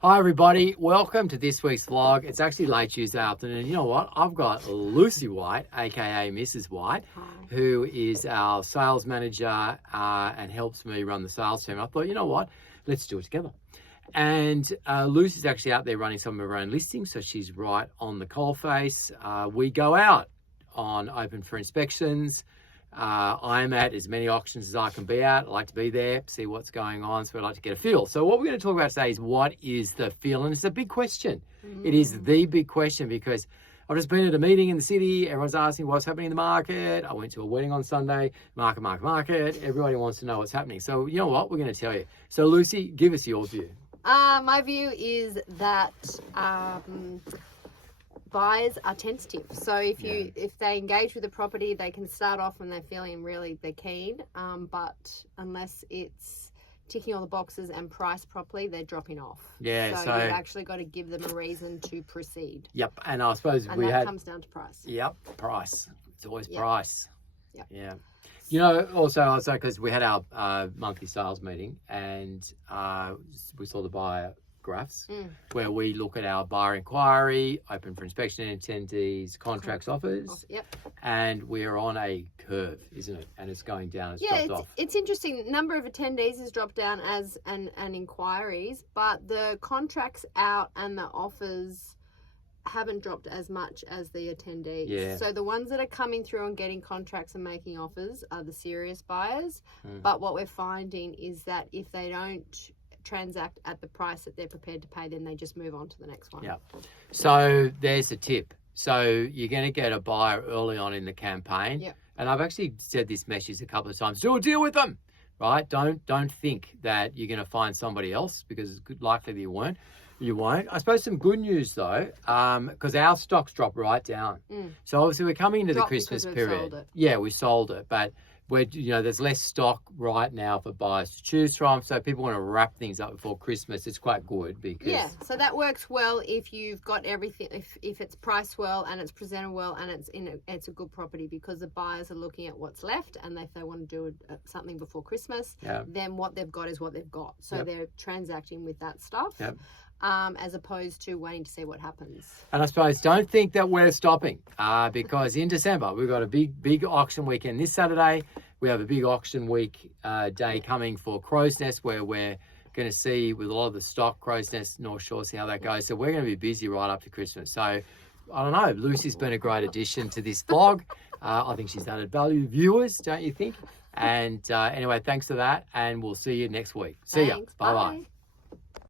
Hi everybody, welcome to this week's vlog. It's actually late Tuesday afternoon. You know what? I've got Lucy White, aka Mrs. White, who is our sales manager and helps me run the sales team. I thought, you know what? Let's do it together. And Lucy's actually out there running some of her own listings, so she's right on the coalface. We go out on open for inspections. I'm at as many auctions as I can be at. I like to be there, see what's going on, so I like to get a feel. So what we're going to talk about today is what is the feel? And it's a big question. It is the big question because I've just been at a meeting in the city. Everyone's asking what's happening in the market. I went to a wedding on Sunday. Market. Everybody wants to know what's happening. So you know what? We're going to tell you. So Lucy, give us your view. My view is that buyers are tentative. So if they engage with the property, they can start off when they're feeling they're keen. But unless it's ticking all the boxes and priced properly, they're dropping off. Yeah. So you've actually got to give them a reason to proceed. Yep. And I suppose that comes down to price. Yep. Price. It's always price. Yep. Yeah. You know, also because we had our monthly sales meeting and we saw the buyer graphs where we look at our buyer inquiry, open for inspection attendees, contracts, offers. Yep. And we're on a curve, isn't it? And it's going down. It's dropped off. It's interesting. Number of attendees has dropped down as and inquiries, but the contracts out and the offers haven't dropped as much as the attendees. Yeah. So the ones that are coming through and getting contracts and making offers are the serious buyers. But what we're finding is that if they don't transact at the price that they're prepared to pay, then they just move on to the next one. Yeah. So there's a tip. So you're going to get a buyer early on in the campaign. Yep. And I've actually said this message a couple of times. Do a deal with them, right? Don't think that you're going to find somebody else because it's likely that you won't. I suppose some good news though, because our stocks dropped right down. So obviously we're coming into the Christmas period. Yeah, we sold it, but there's less stock right now for buyers to choose from. So people want to wrap things up before Christmas. It's quite good because so that works well if you've got everything. If it's priced well and it's presented well and it's a good property, because the buyers are looking at what's left, and if they want to do something before Christmas, then what they've got is what they've got. So they're transacting with that stuff. Yep. As opposed to waiting to see what happens. And I suppose don't think that we're stopping because in December we've got a big auction weekend this Saturday. We have a big auction week day coming for Crow's Nest where we're going to see with a lot of the stock Crow's Nest North Shore, see how that goes. So we're going to be busy right up to Christmas. So I don't know, Lucy's been a great addition to this vlog. I think she's added value, viewers, don't you think? And anyway, thanks for that, and we'll see you next week. See ya. Bye-bye.